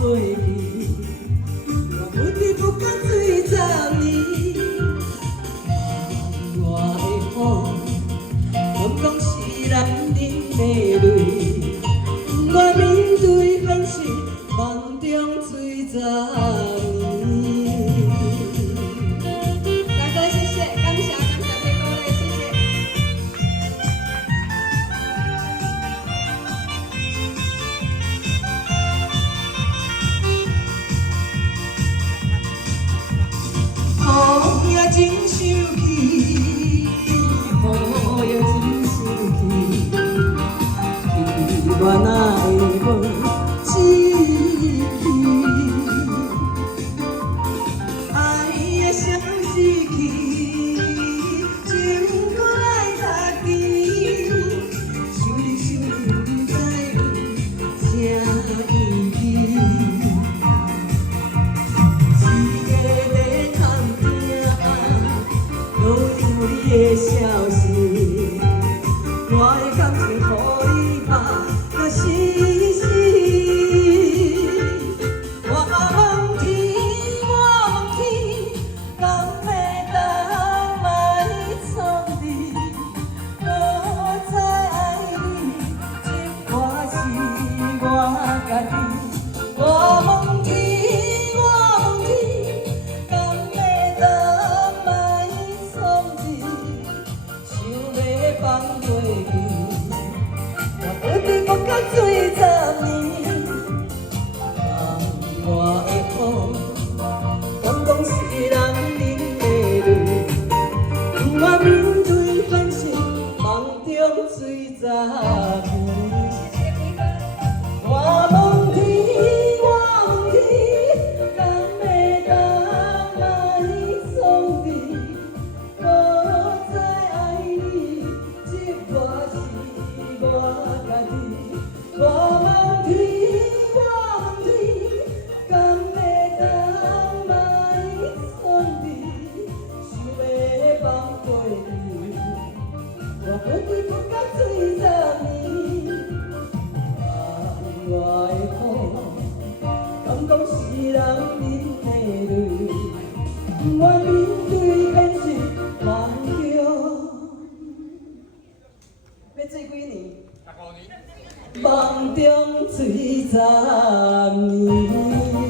过去，我不知不觉水10年。我的好，敢讲是人忍的泪，我面对现实，梦中水10年。大哥，谢谢，感谢你鼓励，谢谢。雨也真生气，雨也真生气，气我哪会无志气？爱的消失去，情搁来搭起，想你不知啥意义。你的消息，我的感情予你吧，若死死。我问天，敢会当来创治？我知爱你，这我是我家己。我问天。放过去，我不知不觉水10年。我的好，敢讲是人忍的泪，我面对现实，梦中水10年。我问天，敢会当来创治？我知爱你。我是我家己，我问天，敢会当来创治？想要放过去，我不知不觉水10年。我的好，敢讲是人忍的泪，我面对现实，梦中。要做几年？15年。梦中水10年。